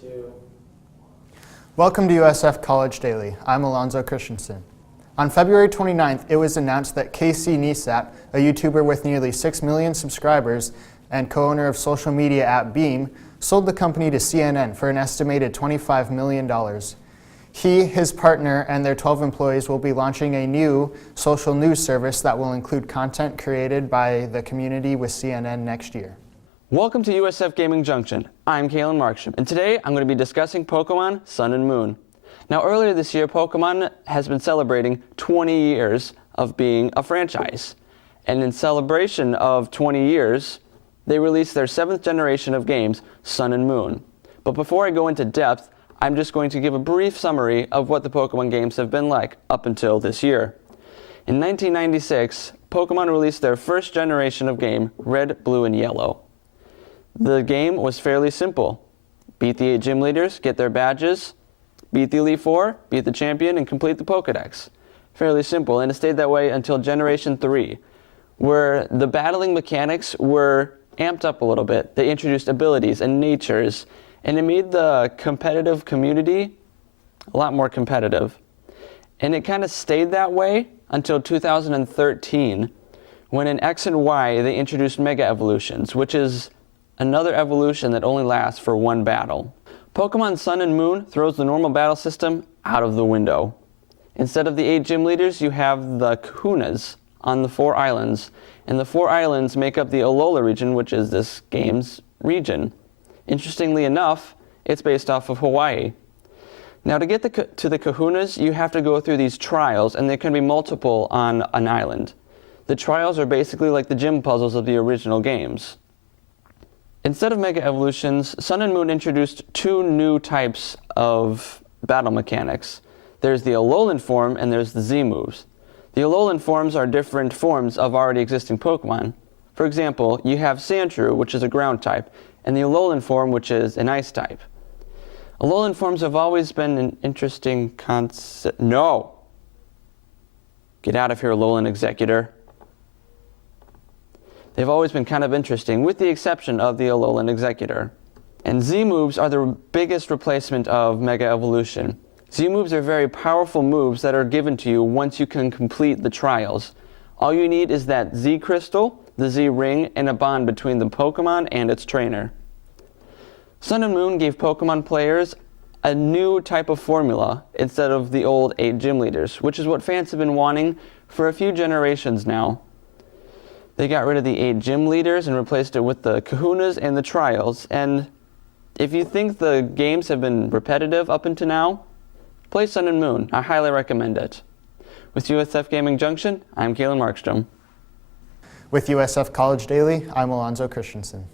2. Welcome to USF College Daily. I'm Alonzo Christensen. On February 29th, it was announced that Casey Neistat, a YouTuber with nearly 6 million subscribers and co-owner of social media app Beam, sold the company to CNN for an estimated $25 million. He, his partner, and their 12 employees will be launching a new social news service that will include content created by the community with CNN next year. Welcome to USF Gaming Junction. I'm Caelan Markstrom, and today I'm going to be discussing Pokemon Sun and Moon. Now, earlier this year, Pokemon has been celebrating 20 years of being a franchise. And in celebration of 20 years, they released their 7th generation of games, Sun and Moon. But before I go into depth, I'm just going to give a brief summary of what the Pokemon games have been like up until this year. In 1996, Pokemon released their first generation of game, Red, Blue, and Yellow. The game was fairly simple. Beat the 8 gym leaders, get their badges, beat the Elite Four, beat the champion, and complete the Pokedex. Fairly simple, and it stayed that way until Generation 3, where the battling mechanics were amped up a little bit. They introduced abilities and natures, and it made the competitive community a lot more competitive. And it kind of stayed that way until 2013, when in X and Y they introduced Mega Evolutions, which is another evolution that only lasts for one battle. Pokemon Sun and Moon throws the normal battle system out of the window. Instead of the 8 gym leaders, you have the Kahunas on the 4 islands, and the 4 islands make up the Alola region, which is this game's region. Interestingly enough, it's based off of Hawaii. Now, to get to the Kahunas, you have to go through these trials, and there can be multiple on an island. The trials are basically like the gym puzzles of the original games. Instead of Mega Evolutions, Sun and Moon introduced 2 new types of battle mechanics. There's the Lowland Form and there's the Z moves. The Lowland Forms are different forms of already existing Pokemon. For example, you have Sandshrew, which is a ground type, and the Lowland Form, which is an ice type. Lowland Forms have always been an interesting concept. No! Get out of here, Lowland Executor. They've always been kind of interesting, with the exception of the Alolan Executor. And Z-moves are the biggest replacement of Mega Evolution. Z-moves are very powerful moves that are given to you once you can complete the trials. All you need is that Z-Crystal, the Z-Ring, and a bond between the Pokemon and its trainer. Sun and Moon gave Pokemon players a new type of formula instead of the old 8 gym leaders, which is what fans have been wanting for a few generations now. They got rid of the 8 gym leaders and replaced it with the Kahunas and the trials. And if you think the games have been repetitive up until now, play Sun and Moon. I highly recommend it. With USF Gaming Junction, I'm Caelan Markstrom. With USF College Daily, I'm Alonzo Christensen.